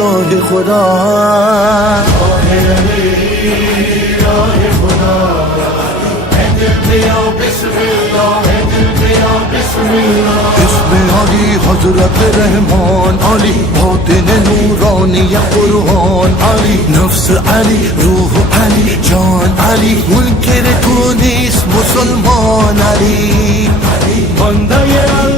راه خدا اسم علی حضرت رحمان علی باطن نورانی قرآن علی نفس علی روح علی جان علی منکر تو نیست مسلمان علی بنده